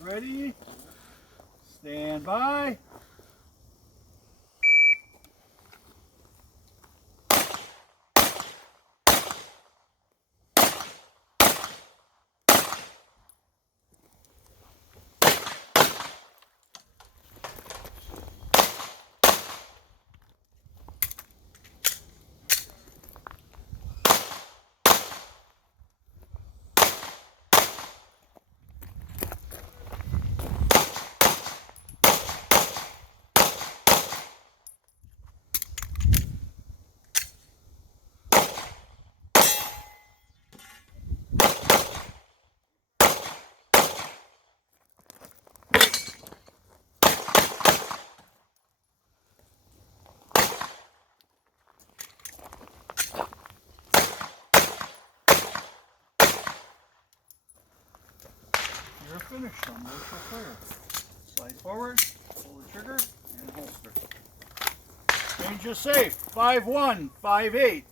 ready, stand by. You're finished on motion clear. Slide forward, pull the trigger, and holster. Range is safe. 5-1, 5-8.